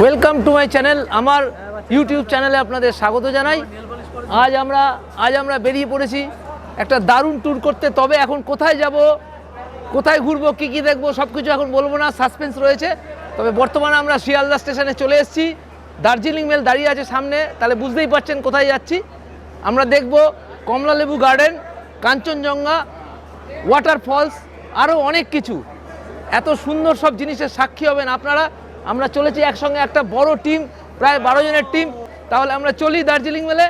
Welcome to my channel. আমার YouTube চ্যানেলে আপনাদের স্বাগত জানাই। আজ আমরা বেরিয়ে পড়েছি একটা দারুণ ট্যুর করতে। তবে এখন কোথায় যাব, কোথায় ঘুরবো, কী কী দেখবো সব কিছু এখন বলবো না, সাসপেন্স রয়েছে। তবে বর্তমানে আমরা শিয়ালদা স্টেশনে চলে এসেছি। দার্জিলিং মেল দাঁড়িয়ে আছে সামনে, তাহলে বুঝতেই পারছেন কোথায় যাচ্ছি। আমরা দেখব কমলালেবু গার্ডেন, কাঞ্চনজঙ্ঘা, ওয়াটারফলস, আরও অনেক কিছু। এত সুন্দর সব জিনিসের সাক্ষী হবেন আপনারা। আমরা চলেছি একসঙ্গে একটা বড় টিম, প্রায় 12 জনের টিম। তাহলে আমরা চলি দার্জিলিং মেলে।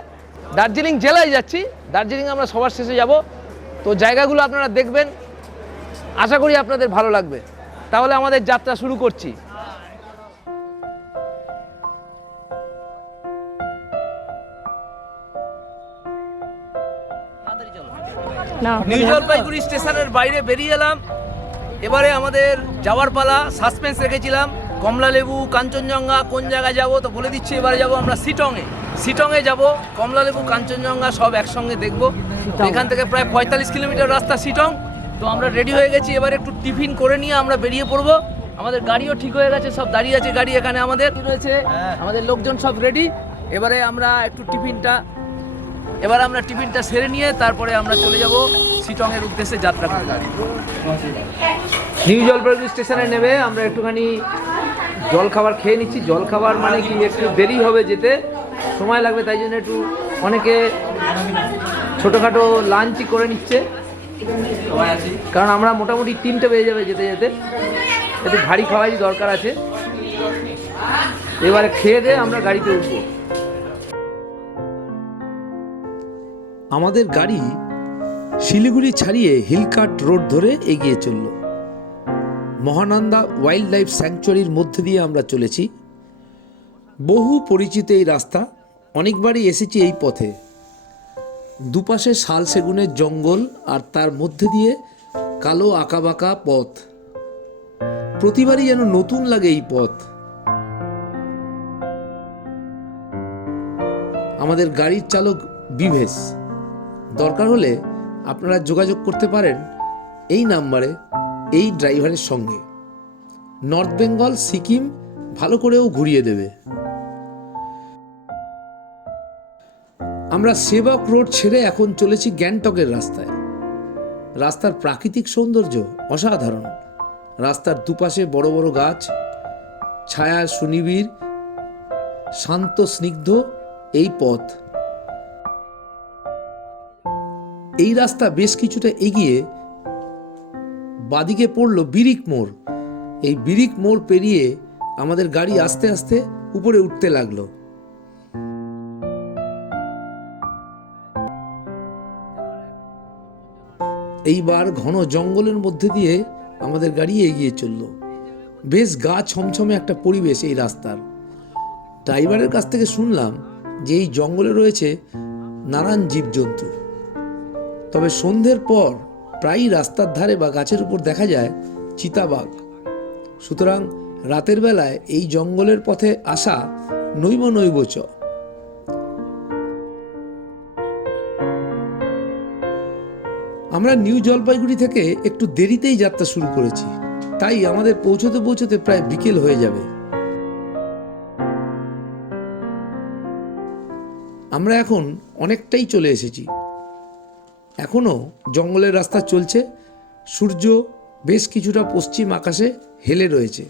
দার্জিলিং জেলায় যাচ্ছি, দার্জিলিং আমরা সবার শেষে যাব। তো জায়গাগুলো আপনারা দেখবেন, আশা করি আপনাদের ভালো লাগবে। তাহলে আমাদের যাত্রা শুরু করছি। নিউ জলপাইগুড়ি স্টেশনের বাইরে বেরিয়ে এলাম। এবারে আমাদের যাওয়ার পালা। সাসপেন্স রেখেছিলাম কমলালেবু, কাঞ্চনজঙ্ঘা কোন জায়গায় যাব, তো বলে দিচ্ছি। এবারে যাব আমরা শিটংয়ে যাব। কমলালেবু, কাঞ্চনজঙ্ঘা সব একসঙ্গে দেখব। এখান থেকে প্রায় 45 কিলোমিটার রাস্তা শিটং। তো আমরা রেডি হয়ে গেছি, এবার একটু টিফিন করে নিয়ে আমরা বেরিয়ে পড়বো। আমাদের গাড়িও ঠিক হয়ে গেছে, সব দাঁড়িয়ে আছে গাড়ি এখানে আমাদের রয়েছে, আমাদের লোকজন সব রেডি। এবারে আমরা একটু টিফিনটা সেরে নিয়ে তারপরে আমরা চলে যাব শিটংয়ের উদ্দেশ্যে যাত্রা করতে। নিউ জলপাইগুড়ি স্টেশনে নেমে আমরা একটুখানি জলখাবার খেয়ে নিচ্ছি। জলখাবার মানে কি, একটু দেরি হবে যেতে, সময় লাগবে, তাই জন্য একটু অনেকে ছোটোখাটো লাঞ্চই করে নিচ্ছে। কারণ আমরা মোটামুটি 3টে বেজে যাবে যেতে যেতে, একটু ভারী খাওয়ারই দরকার আছে। এবারে খেয়ে দিয়ে আমরা গাড়িতে উঠবো। আমাদের গাড়ি শিলিগুড়ি ছাড়িয়ে হিলকাট রোড ধরে এগিয়ে চলল। মহানন্দা ওয়াইল্ড লাইফ স্যাংচুয়ারির মধ্যে দিয়ে আমরা চলেছি। বহু পরিচিত এই রাস্তা, অনেকবারই এসেছি এই পথে। দুপাশে শাল সেগুনের জঙ্গল, আর তার মধ্যে দিয়ে কালো আঁকাবাঁকা পথ। প্রতিবারই যেন নতুন লাগে এই পথ। আমাদের গাড়ির চালক বিভেস। দরকার হলে আপনারা যোগাযোগ করতে পারেন এই নাম্বারে, এই ড্রাইভারের সঙ্গে। নর্থ বেঙ্গল, সিকিম ভালো করেও ঘুরিয়ে দেবে। আমরা সেবক রোড ছেড়ে এখন চলেছি গ্যাংটকের রাস্তায়। রাস্তার প্রাকৃতিক সৌন্দর্য অসাধারণ। রাস্তার দুপাশে বড় বড় গাছ, ছায়া সুনিবিড়, শান্ত স্নিগ্ধ এই পথ। এই রাস্তা বেশ কিছুটা এগিয়ে বাদিকে পড়ল বিরিক মোড়। এই বিরিক মোড় পেরিয়ে আমাদের গাড়ি আস্তে আস্তে উপরে উঠতে লাগলো। এইবার ঘন জঙ্গলের মধ্যে দিয়ে আমাদের গাড়ি এগিয়ে চলল। বেশ গা ছমছমে একটা পরিবেশ এই রাস্তার। ড্রাইভারের কাছ থেকে শুনলাম যে এই জঙ্গলে রয়েছে নানান জীবজন্তু। তবে সন্ধ্যের পর প্রায়ই রাস্তার ধারে বা গাছের উপর দেখা যায় চিতাবাঘ। সুতরাং রাতের বেলায় এই জঙ্গলের পথে আসা নৈবচ। আমরা নিউ জলপাইগুড়ি থেকে একটু দেরিতেই যাত্রা শুরু করেছি, তাই আমাদের পৌঁছতে পৌঁছতে প্রায় বিকেল হয়ে যাবে। আমরা এখন অনেকটাই চলে এসেছি। এখনো জঙ্গলের রাস্তা চলছে। সূর্য বেশ কিছুটা পশ্চিম আকাশে হেলে রয়েছে।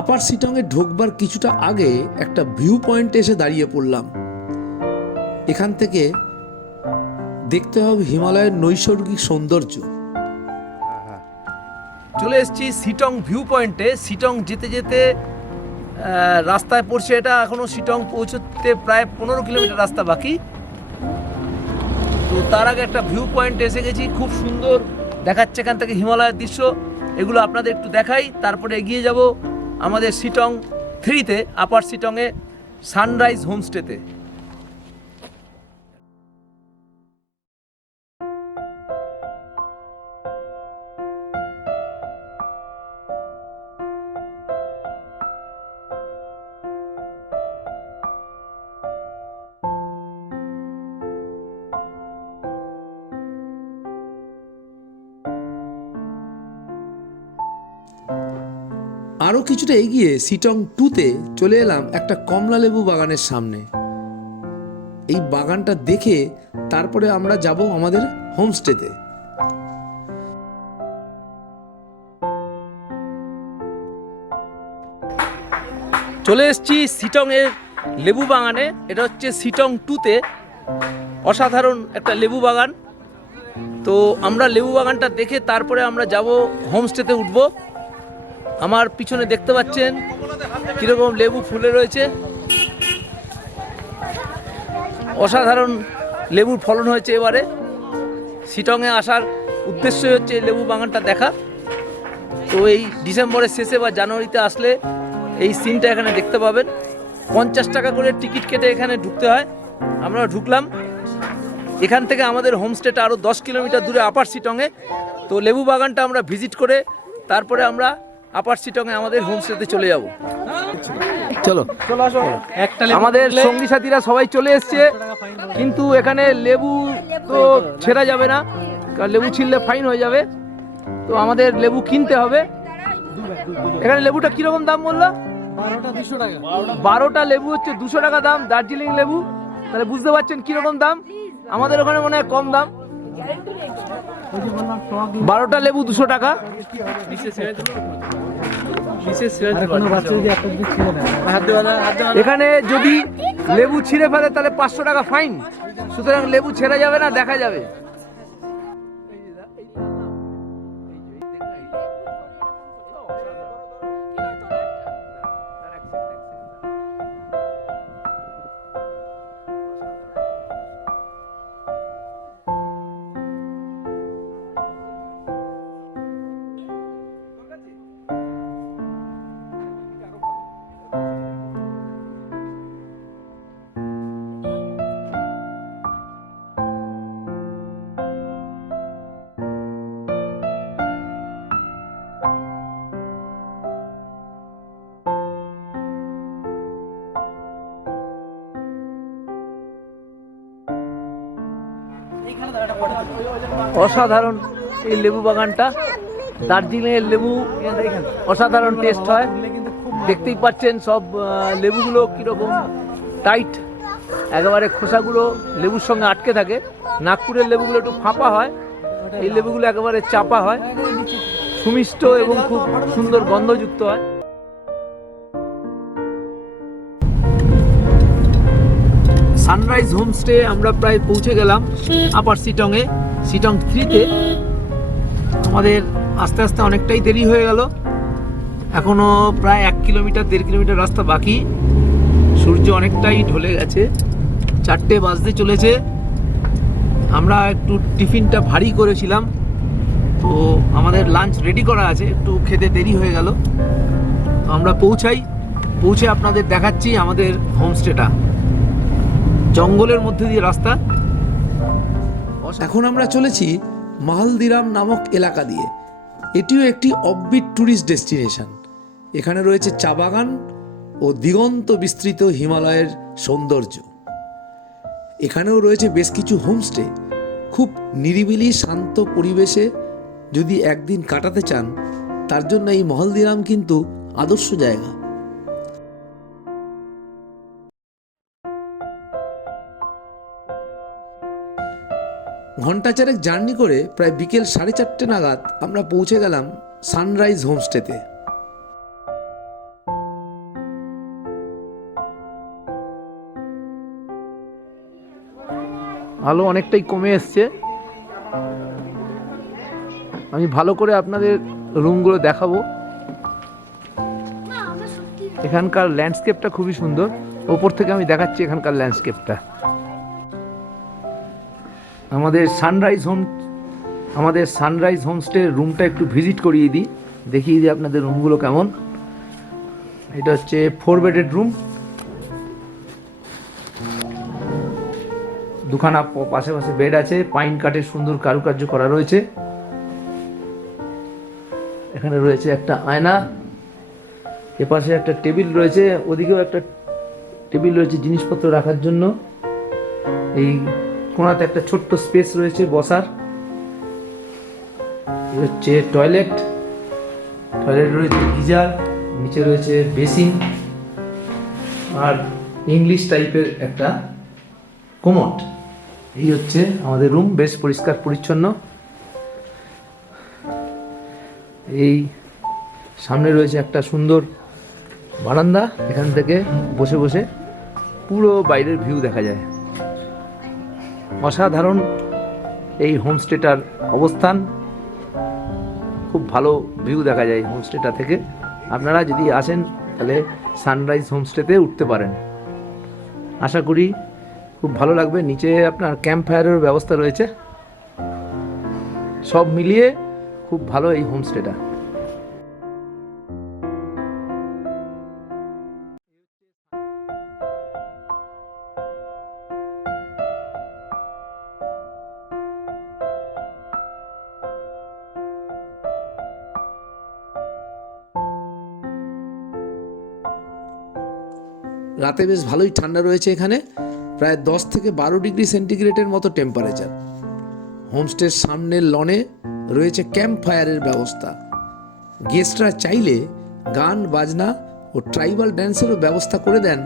আপার শিটংয়ে ঢোকবার কিছুটা আগে একটা ভিউ পয়েন্টে এসে দাঁড়িয়ে পড়লাম। এখান থেকে দেখতে হবে হিমালয়ের নৈসর্গিক সৌন্দর্য। চলে এসেছি শিটং ভিউ পয়েন্টে। শিটং যেতে যেতে রাস্তায় পড়ছে এটা, এখনো শিটং পৌঁছতে প্রায় 15 কিলোমিটার রাস্তা বাকি। তো তার আগে একটা ভিউ পয়েন্টে এসে গেছি, খুব সুন্দর দেখাচ্ছে এখান থেকে হিমালয়ের দৃশ্য। এগুলো আপনাদের একটু দেখাই, তারপরে এগিয়ে যাব আমাদের শিটং 3-তে, আপার শিটংয়ে সানরাইজ হোমস্টেতে। আরও কিছুটা এগিয়ে সিটং 2-তে চলে এলাম একটা কমলা লেবু বাগানের সামনে। এই বাগানটা দেখে তারপরে আমরা যাব আমাদের হোমস্টেতে। চলে এসেছি সিটংয়ের লেবু বাগানে। এটা হচ্ছে সিটং 2-তে, অসাধারণ একটা লেবু বাগান। তো আমরা লেবু বাগানটা দেখে তারপরে আমরা যাব হোমস্টেতে উঠব। আমার পিছনে দেখতে পাচ্ছেন কীরকম লেবু ফুলে রয়েছে, অসাধারণ লেবুর ফলন হয়েছে এবারে। সিটংয়ে আসার উদ্দেশ্য হচ্ছে এই লেবু বাগানটা দেখা। তো এই ডিসেম্বরের শেষে বা জানুয়ারিতে আসলে এই সিনটা এখানে দেখতে পাবেন। 50 টাকা করে টিকিট কেটে এখানে ঢুকতে হয়। আমরা ঢুকলাম। এখান থেকে আমাদের হোমস্টেটা আরও 10 কিলোমিটার দূরে আপার সিটংয়ে। তো লেবু বাগানটা আমরা ভিজিট করে তারপরে আমরা আপার সিটংয়ে আমাদের হোমস্টেতে চলে যাব। চলো আমাদের সঙ্গী সাথীরা সবাই চলে এসছে, কিন্তু এখানে লেবু তো ছেঁড়া যাবে না, কারণ লেবু ছিঁড়লে ফাইন হয়ে যাবে। তো আমাদের লেবু কিনতে হবে। এখানে লেবুটা কিরকম দাম বললো? 12টা লেবু হচ্ছে 200 টাকা দাম, দার্জিলিং লেবু। তাহলে বুঝতে পারছেন কিরকম দাম। আমাদের ওখানে মনে হয় কম দাম। 12টা লেবু 200 টাকা। এখানে যদি লেবু ছিঁড়ে ফেলে তাহলে 500 টাকা ফাইন। সুতরাং লেবু ছেঁড়া যাবে না, দেখা যাবে। অসাধারণ এই লেবু বাগানটা। দার্জিলিংয়ের লেবু অসাধারণ টেস্ট হয়। দেখতেই পাচ্ছেন সব লেবুগুলো কীরকম টাইট, একেবারে খোসাগুলো লেবুর সঙ্গে আটকে থাকে। নাগপুরের লেবুগুলো একটু ফাঁপা হয়, এই লেবুগুলো একেবারে চাপা হয়, সুমিষ্ট এবং খুব সুন্দর গন্ধযুক্ত হয়। সানরাইজ হোমস্টে আমরা প্রায় পৌঁছে গেলাম আপার সিটংয়ে, সিটং 3-তে। আমাদের আস্তে আস্তে অনেকটাই দেরি হয়ে গেল, এখনও প্রায় 1 কিলোমিটার 1.5 কিলোমিটার রাস্তা বাকি। সূর্য অনেকটাই ঢলে গেছে, 4টে বাজতে চলেছে। আমরা একটু টিফিনটা ভারী করেছিলাম, তো আমাদের লাঞ্চ রেডি করা আছে, একটু খেতে দেরি হয়ে গেল। তো আমরা পৌঁছে আপনাদের দেখাচ্ছি আমাদের হোমস্টেটা। জঙ্গলের মধ্যে দিয়ে রাস্তা। এখন আমরা চলেছি মালদিরাম নামক এলাকা দিয়ে। এটিও একটি অফবিট ট্যুরিস্ট ডেস্টিনেশন। এখানে রয়েছে চা বাগান ও দিগন্ত বিস্তৃত হিমালয়ের সৌন্দর্য। এখানেও রয়েছে বেশ কিছু হোমস্টে। খুব নিরিবিলি শান্ত পরিবেশে যদি একদিন কাটাতে চান, তার জন্য এই মালদিরাম কিন্তু আদর্শ জায়গা। ঘন্টা চারেক জার্নি করে প্রায় বিকেল 4:30 নাগাদ আমরা পৌঁছে গেলাম সানরাইজ হোমস্টেতে। আলো অনেকটাই কমে এসছে। আমি ভালো করে আপনাদের রুমগুলো দেখাবো। এখানকার ল্যান্ডস্কেপটা খুবই সুন্দর। ওপর থেকে আমি দেখাচ্ছি এখানকার ল্যান্ডস্কেপটা। আমাদের সানরাইজ হোমস্টের রুমটা একটু ভিজিট করিয়ে দিই, দেখিয়ে দিই আপনাদের রুমগুলো কেমন। এটা হচ্ছে 4 বেডেড রুম। দুখানা পাশে পাশে বেড আছে, পাইন কাঠের সুন্দর কারুকার্য করা রয়েছে। এখানে রয়েছে একটা আয়না, এপাশে একটা টেবিল রয়েছে, ওদিকেও একটা টেবিল রয়েছে জিনিসপত্র রাখার জন্য। এই কোণাতে একটা ছোট্ট স্পেস রয়েছে বসার। হচ্ছে টয়লেট রয়েছে, গিজার, নিচে রয়েছে বেসিন আর ইংলিশ টাইপের একটা কোমোড। এই হচ্ছে আমাদের রুম, বেশ পরিষ্কার পরিচ্ছন্ন। এই সামনে রয়েছে একটা সুন্দর বারান্দা, এখান থেকে বসে বসে পুরো বাইরের ভিউ দেখা যায়। অসাধারণ এই হোমস্টেটার অবস্থান, খুব ভালো ভিউ দেখা যায় হোমস্টেটা থেকে। আপনারা যদি আসেন তাহলে সানরাইজ হোমস্টেতে উঠতে পারেন, আশা করি খুব ভালো লাগবে। নিচে আপনার ক্যাম্প ফায়ারের ব্যবস্থা রয়েছে, সব মিলিয়ে খুব ভালো এই হোমস্টেটা। রাতে বেশ ভালোই ঠান্ডা রয়েছে এখানে, প্রায় 10 থেকে 12 ডিগ্রি সেন্টিগ্রেডের মতো টেম্পারেচার। হোমস্টের সামনের লনে রয়েছে ক্যাম্প ফায়ারের ব্যবস্থা। গেস্টরা চাইলে গান বাজনা ও ট্রাইবাল ড্যান্সেরও ব্যবস্থা করে দেন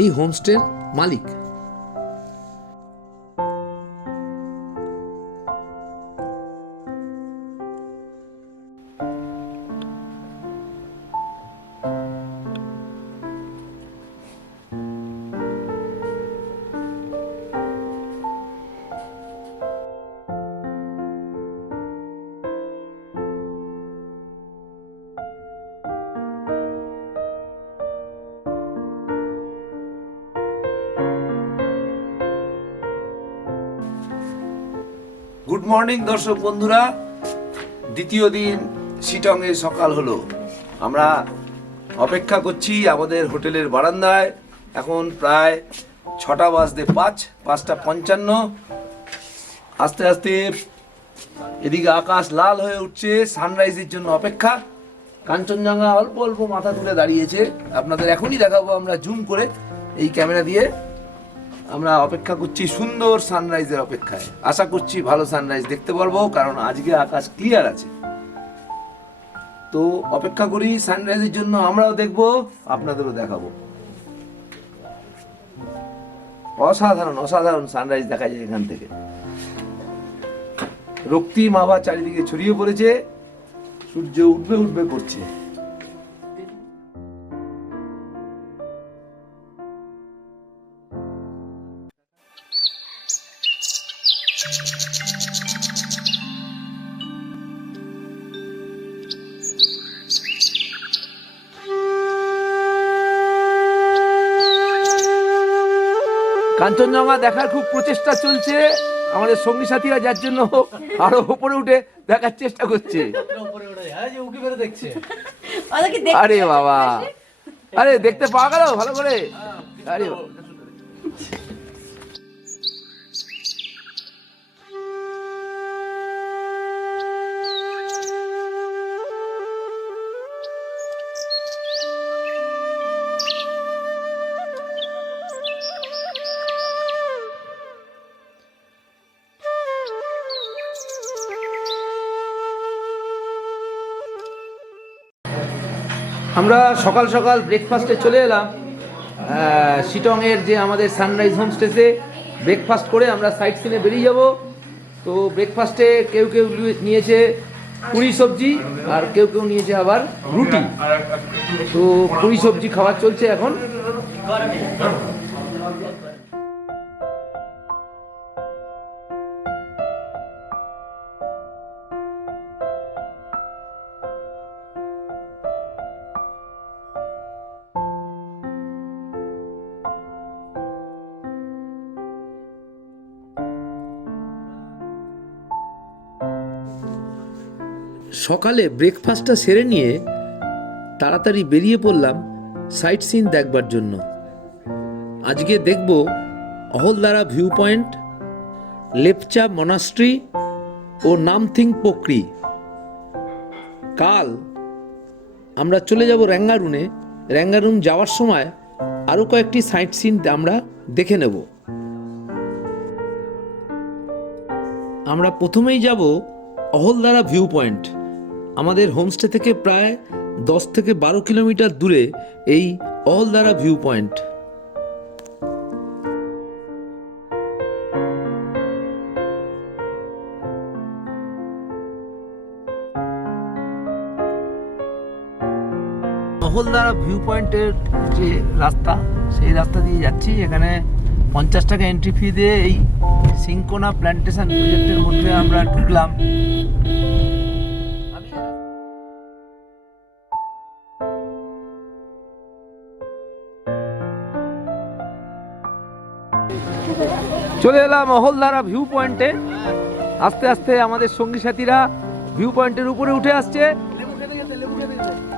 এই হোমস্টের মালিক। গুড মর্নিং দর্শক বন্ধুরা, দ্বিতীয় দিন শিটংয়ে সকাল হলো। আমরা অপেক্ষা করছি আমাদের হোটেলের বারান্দায়। এখন প্রায় 6টা বাজতে 5:55। আস্তে আস্তে এদিকে আকাশ লাল হয়ে উঠছে, সানরাইজের জন্য অপেক্ষা। কাঞ্চনজঙ্ঘা অল্প অল্প মাথা তুলে দাঁড়িয়েছে, আপনাদের এখনই দেখাবো আমরা জুম করে এই ক্যামেরা দিয়ে। আমরা অপেক্ষা করছি সুন্দর সানরাইজের অপেক্ষায়। আশা করছি ভালো সানরাইজ দেখতে পারবো, কারণ আজকে আকাশ ক্লিয়ার আছে। তো অপেক্ষা করি সানরাইজের জন্য, আমরাও দেখবো, আপনাদেরও দেখাবো। অসাধারণ অসাধারণ সানরাইজ দেখা যায় এখান থেকে। রক্তিম আভা চারিদিকে ছড়িয়ে পড়েছে, সূর্য উঠবে উঠবে করছে। কাঞ্চনজঙ্ঘা দেখার খুব প্রচেষ্টা চলছে আমাদের সঙ্গী সাথীরা, যার জন্য আরো উপরে উঠে দেখার চেষ্টা করছে। আরে বাবা, আরে দেখতে পাওয়া গেল ভালো করে। আরে আমরা সকাল সকাল ব্রেকফাস্টে চলে এলাম শিটংয়ের যে আমাদের সানরাইজ হোমস্টেতে। ব্রেকফাস্ট করে আমরা সাইট সিনে বেরিয়ে যাব। তো ব্রেকফাস্টে কেউ কেউ নিয়েছে পুরি সবজি, আর কেউ কেউ নিয়েছে আবার রুটি। তো পুরি সবজি খাওয়া চলছে এখন। সকালে ব্রেকফাস্টটা সেরে নিয়ে তাড়াতাড়ি বেরিয়ে পড়লাম সাইট সিন দেখবার জন্য। আজকে দেখব Ahaldara view point, Lepcha monastery ও নামথিং পোকরি। কাল আমরা চলে যাব র্যাঙ্গারুনে। র্যাঙ্গারুন যাওয়ার সময় আরও কয়েকটি সাইট সিন আমরা দেখে নেব। আমরা প্রথমেই যাব অহলদারা ভিউ পয়েন্ট। আমাদের হোমস্টে থেকে প্রায় 10 থেকে 12 কিলোমিটার দূরে এই Ahaldara view point. Ahaldara view পয়েন্টের যে রাস্তা, সেই রাস্তা দিয়ে যাচ্ছি। এখানে 50 টাকা এন্ট্রি ফি দিয়ে এই সিঙ্কোনা প্ল্যান্টেশন প্রজেক্টের মধ্যে আমরা ঢুকলাম। চলে এলাম অহলদারা ভিউ পয়েন্টে। আস্তে আস্তে আমাদের সঙ্গী সাথীরা ভিউ পয়েন্টের উপরে উঠে আসছে।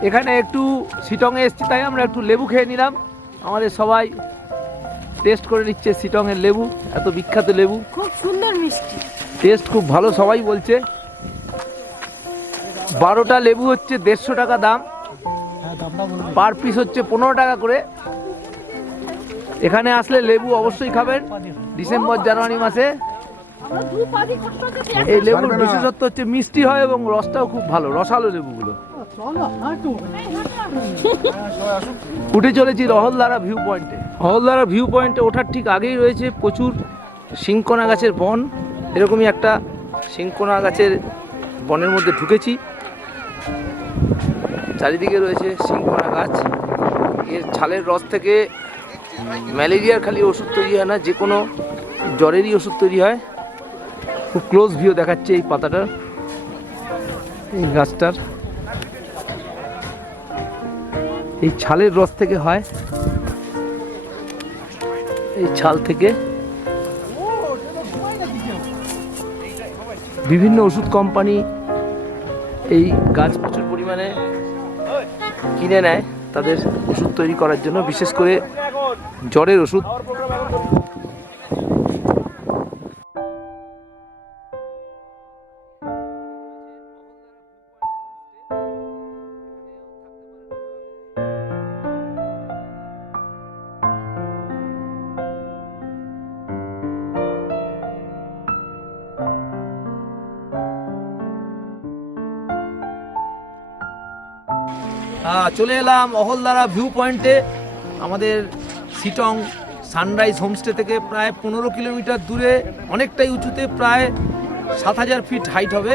এখানে একটু শিটংয়ে এসেছি, তাই আমরা একটু লেবু খেয়ে নিলাম। আমাদের সবাই টেস্ট করে নিচ্ছে শিটংয়ের লেবু, এত বিখ্যাত লেবু, খুব সুন্দর মিষ্টি, টেস্ট খুব ভালো সবাই বলছে। 12টা লেবু হচ্ছে 150 টাকা দাম, পার পিস হচ্ছে 15 টাকা করে। এখানে আসলে লেবু অবশ্যই খাবেন ডিসেম্বর জানুয়ারি মাসে। এই লেবুর বিশেষত্ব হচ্ছে মিষ্টি হয় এবং রসটাও খুব ভালো, রসালো লেবুগুলো। উঠে চলেছি অহলদারা ভিউ পয়েন্টে। অহলদারা ভিউ পয়েন্টে ওঠার ঠিক আগেই রয়েছে প্রচুর সিঙ্কোনা গাছের বন। এরকমই একটা সিঙ্কোনা গাছের বনের মধ্যে ঢুকেছি। চারিদিকে রয়েছে সিঙ্কোনা গাছ। এর ছালের রস থেকে ম্যালেরিয়ার খালি ওষুধ তৈরি হয় না, যে কোনো জ্বরেরই ওষুধ তৈরি হয়। খুব ক্লোজ ভিউ দেখাচ্ছে এই পাতাটার, এই গাছটার। এই ছালের রস থেকে হয়, এই ছাল থেকে বিভিন্ন ওষুধ কোম্পানি এই গাছ প্রচুর পরিমাণে কিনে নেয় তাদের ওষুধ তৈরি করার জন্য, বিশেষ করে জ্বরের ওষুধ। চলে এলাম অহলদারা ভিউ পয়েন্টে। আমাদের শিটং সানরাইজ হোমস্টে থেকে প্রায় 15 কিলোমিটার দূরে, অনেকটাই উঁচুতে, প্রায় 7000 ফিট হাইট হবে।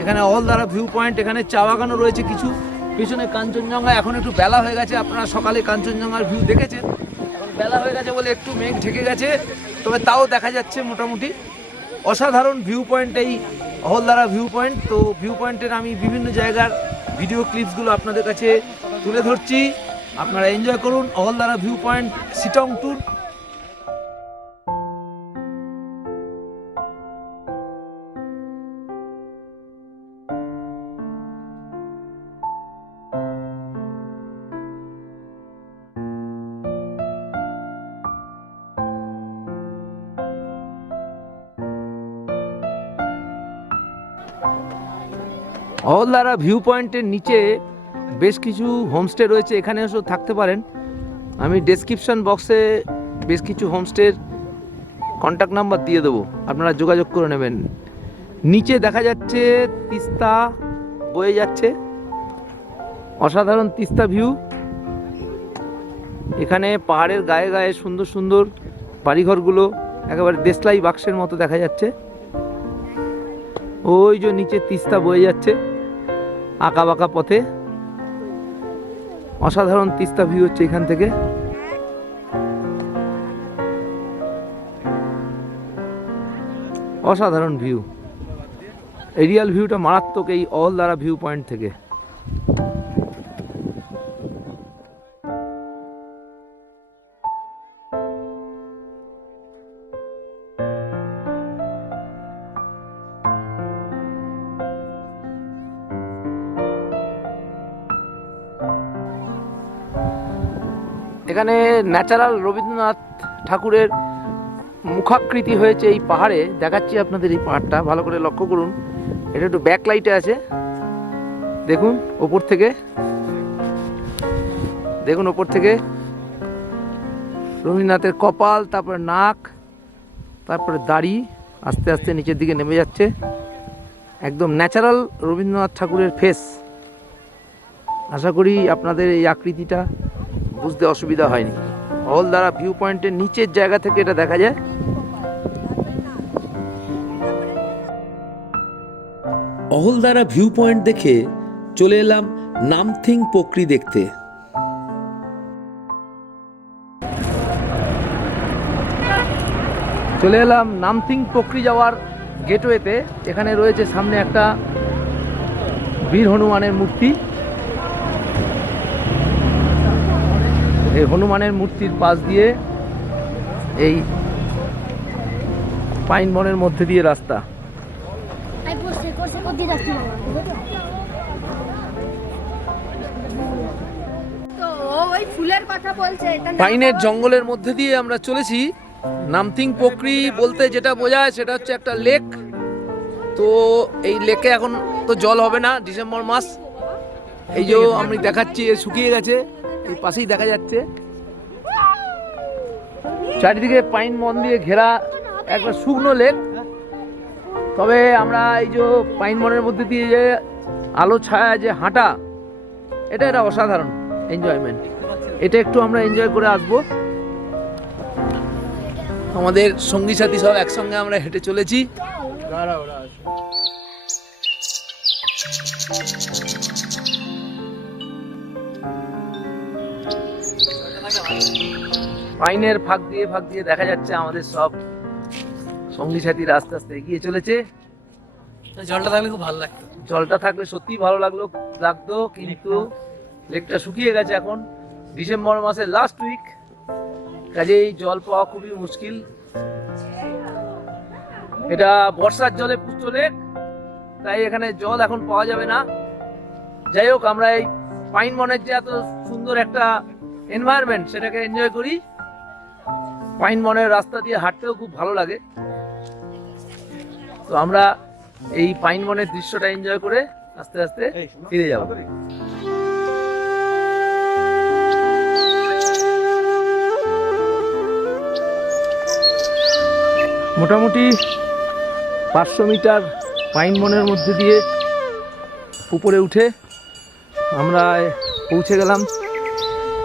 এখানে অহলদারা ভিউ পয়েন্ট। এখানে চা বাগানও রয়েছে কিছু, পিছনে কাঞ্চনজঙ্ঘা। এখন একটু বেলা হয়ে গেছে, আপনারা সকালে কাঞ্চনজঙ্ঘার ভিউ দেখেছেন, এখন বেলা হয়ে গেছে বলে একটু মেঘ ঢেকে গেছে, তবে তাও দেখা যাচ্ছে মোটামুটি। অসাধারণ ভিউ পয়েন্ট এই অহলদারা ভিউ পয়েন্ট। তো ভিউ পয়েন্টের আমি বিভিন্ন জায়গার ভিডিও ক্লিপসগুলো আপনাদের কাছে তুলে ধরছি, আপনারা এনজয় করুন। Ahaldara view point Sittong tour. Ahaldara view পয়েন্টের নিচে বেশ কিছু হোমস্টে রয়েছে, এখানে এসেও থাকতে পারেন। আমি ডেসক্রিপশন বক্সে বেশ কিছু হোমস্টের কন্ট্যাক্ট নাম্বার দিয়ে দেবো, আপনারা যোগাযোগ করে নেবেন। নিচে দেখা যাচ্ছে তিস্তা বয়ে যাচ্ছে, অসাধারণ তিস্তা ভিউ। এখানে পাহাড়ের গায়ে গায়ে সুন্দর সুন্দর বাড়িঘরগুলো একেবারে দেশলাই বাক্সের মতো দেখা যাচ্ছে। ওই যে নিচে তিস্তা বয়ে যাচ্ছে আঁকা বাঁকা পথে, অসাধারণ তিস্তা ভিউ হচ্ছে এখান থেকে। অসাধারণ ভিউ, এরিয়াল ভিউটা মারাত্মক এই অহলদারা ভিউ পয়েন্ট থেকে। এখানে ন্যাচারাল রবীন্দ্রনাথ ঠাকুরের মুখাকৃতি হয়েছে এই পাহাড়ে। দেখাচ্ছি আপনাদের এই পাহাড়টা, ভালো করে লক্ষ্য করুন। এটা একটু ব্যাকলাইটে আছে, দেখুন ওপর থেকে, দেখুন ওপর থেকে রবীন্দ্রনাথের কপাল, তারপরে নাক, তারপরে দাড়ি আস্তে আস্তে নিচের দিকে নেমে যাচ্ছে। একদম ন্যাচারাল রবীন্দ্রনাথ ঠাকুরের ফেস, আশা করি আপনাদের এই আকৃতিটা বুঝতে অসুবিধা হয়নি। অহলদারা ভিউ পয়েন্টের নিচের জায়গা থেকে এটা দেখা যায়। অহলদারা ভিউ পয়েন্ট দেখে চলে এলাম নামথিং পোকরি দেখতে। চলে এলাম নামথিং পোকরি যাওয়ার গেটওয়েতে। এখানে রয়েছে সামনে একটা বীর হনুমানের মূর্তি। এই হনুমানের মূর্তির পাশ দিয়ে এই পাইন বনের মধ্যে দিয়ে রাস্তা। পাইনের জঙ্গলের মধ্যে দিয়ে আমরা চলেছি। নামথিং পোকরি বলতে যেটা বোঝায় সেটা হচ্ছে একটা লেক। তো এই লেকে এখন তো জল হবে না, ডিসেম্বর মাস। এই যে আমি দেখাচ্ছি শুকিয়ে গেছে, এই পাশেই দেখা যাচ্ছে। চারিদিকে পাইন বন দিয়ে ঘেরা একটা শুকনো লেক। তবে আমরা এই যে পাইন বনের মধ্যে দিয়ে যে আলো ছায়া যে হাঁটা, এটা অসাধারণ এনজয়মেন্ট। এটা একটু আমরা এনজয় করে আসবো। আমাদের সঙ্গী সাথী সব একসঙ্গে আমরা হেঁটে চলেছি। পাইনের ফাঁক দিয়ে দেখা যাচ্ছে আমাদের সব সঙ্গী সাথীরা আস্তে আস্তে এগিয়ে চলেছে। জলটা থাকলে খুব ভালো লাগতো। জলটা থাকলে সত্যি ভালো লাগতো, কিন্তু লেকটা শুকিয়ে গেছে এখন। ডিসেম্বর মাসের লাস্ট উইক, কাজেই জল পাওয়া খুবই মুশকিল। এটা বর্ষার জলে পুষ্ট লেক, তাই এখানে জল এখন পাওয়া যাবে না। যাই হোক, আমরা এই পাইন বনের যে এত সুন্দর একটা এনভায়রনমেন্ট, সেটাকে এনজয় করি। পাইন বনের রাস্তা দিয়ে হাঁটতেও খুব ভালো লাগে। তো আমরা এই পাইন বনের দৃশ্যটা এনজয় করে আস্তে আস্তে ফিরে যাব। মোটামুটি 500 মিটার পাইন বনের মধ্যে দিয়ে উপরে উঠে আমরা পৌঁছে গেলাম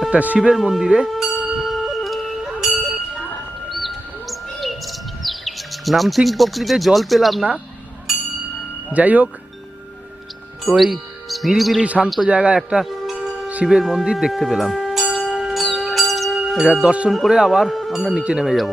একটা শিবের মন্দিরে। নামথিং পোকরিতে জল পেলাম না। যাই হোক, তো এই নিরিবিলি শান্ত জায়গায় একটা শিবের মন্দির দেখতে পেলাম। এটা দর্শন করে আবার আমরা নিচে নেমে যাব।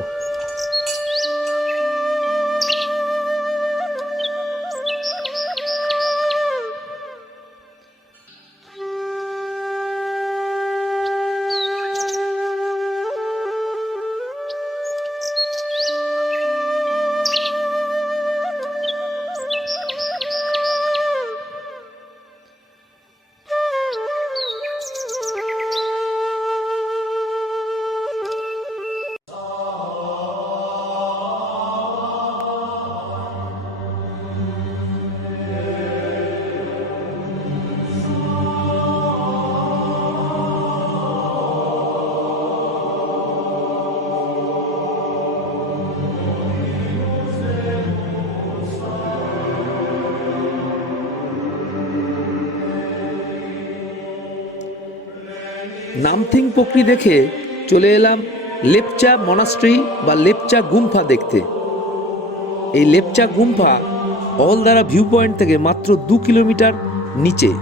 নামথিং পোকরি দেখে চলে এলাম লেপচা মনাস্ট্রি বা লেপচা গুম্ফা দেখতে। এই লেপচা গুম্ফা অহলদারা ভিউ পয়েন্ট থেকে মাত্র 2 কিলোমিটার নিচে।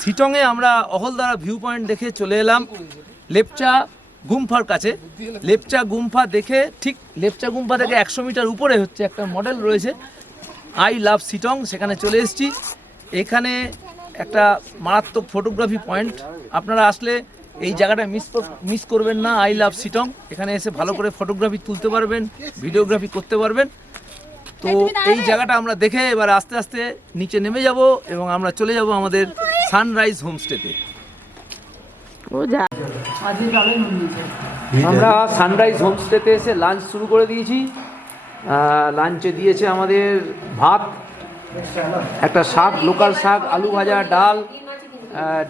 শিটংয়ে আমরা অহলদারা ভিউ পয়েন্ট দেখে চলে এলাম লেপচা গুম্ফার কাছে। লেপচা গুম্ফা দেখে ঠিক লেপচা গুম্ফা থেকে 100 মিটার উপরে হচ্ছে একটা মডেল রয়েছে, আই লাভ শিটং। সেখানে চলে এসেছি। এখানে একটা মারাত্মক ফটোগ্রাফি পয়েন্ট। আপনারা আসলে এই জায়গাটা মিস করবেন না। আই লাভ শিটং, এখানে এসে ভালো করে ফটোগ্রাফি তুলতে পারবেন, ভিডিওগ্রাফি করতে পারবেন। তো এই জায়গাটা আমরা দেখে এবার আস্তে আস্তে নিচে নেমে যাব এবং আমরা চলে যাব আমাদের সানরাইজ হোমস্টেতে। ও যা আমরা সানরাইজ হোমস্টেতে এসে লাঞ্চ শুরু করে দিয়েছি। লাঞ্চে দিয়েছে আমাদের ভাত, একটা শাক, লোকাল শাক, আলু ভাজা, ডাল,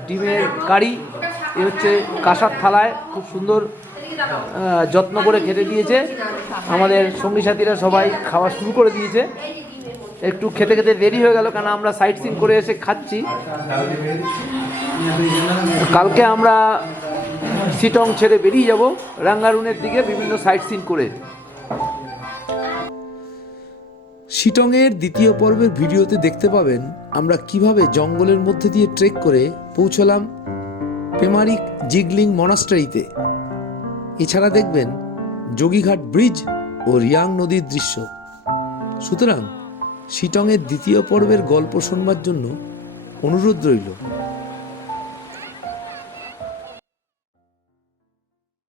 ডিমের কারি। এ হচ্ছে কাঁসার থালায় খুব সুন্দর যত্ন করে খেতে দিয়েছে। আমাদের সঙ্গী সাথীরা সবাই খাওয়া শুরু করে দিয়েছে। একটু খেতে খেতে দেরি হয়ে গেল, কারণ আমরা সাইট সিন করে এসে খাচ্ছি। কালকে আমরা শিটং ছেড়ে বেরিয়ে যাব রাঙ্গারুনের দিকে বিভিন্ন সাইট সিন করে। শিটংয়ের দ্বিতীয় পর্বের ভিডিওতে দেখতে পাবেন আমরা কিভাবে জঙ্গলের মধ্যে দিয়ে ট্রেক করে পৌঁছলাম পেমারিক জিগলিং মনাস্টারিতে। এছাড়া দেখবেন যোগীঘাট ব্রিজ ও রিয়াং নদীর দৃশ্য। সুতরাং শিটংয়ের দ্বিতীয় পর্বের গল্প শোনবার জন্য অনুরোধ রইল।